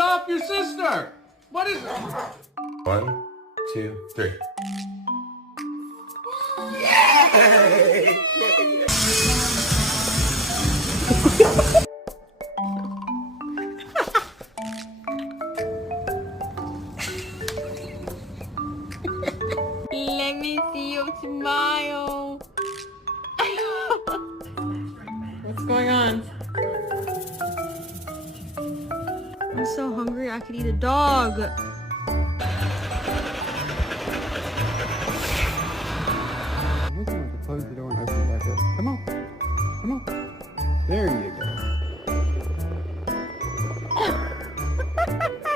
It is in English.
off your sister! What is it? 1, 2, 3. Let me see your smile. What's going on? I'm so hungry I could eat a dog. Close the door and open it back up. Come on. Come on. There you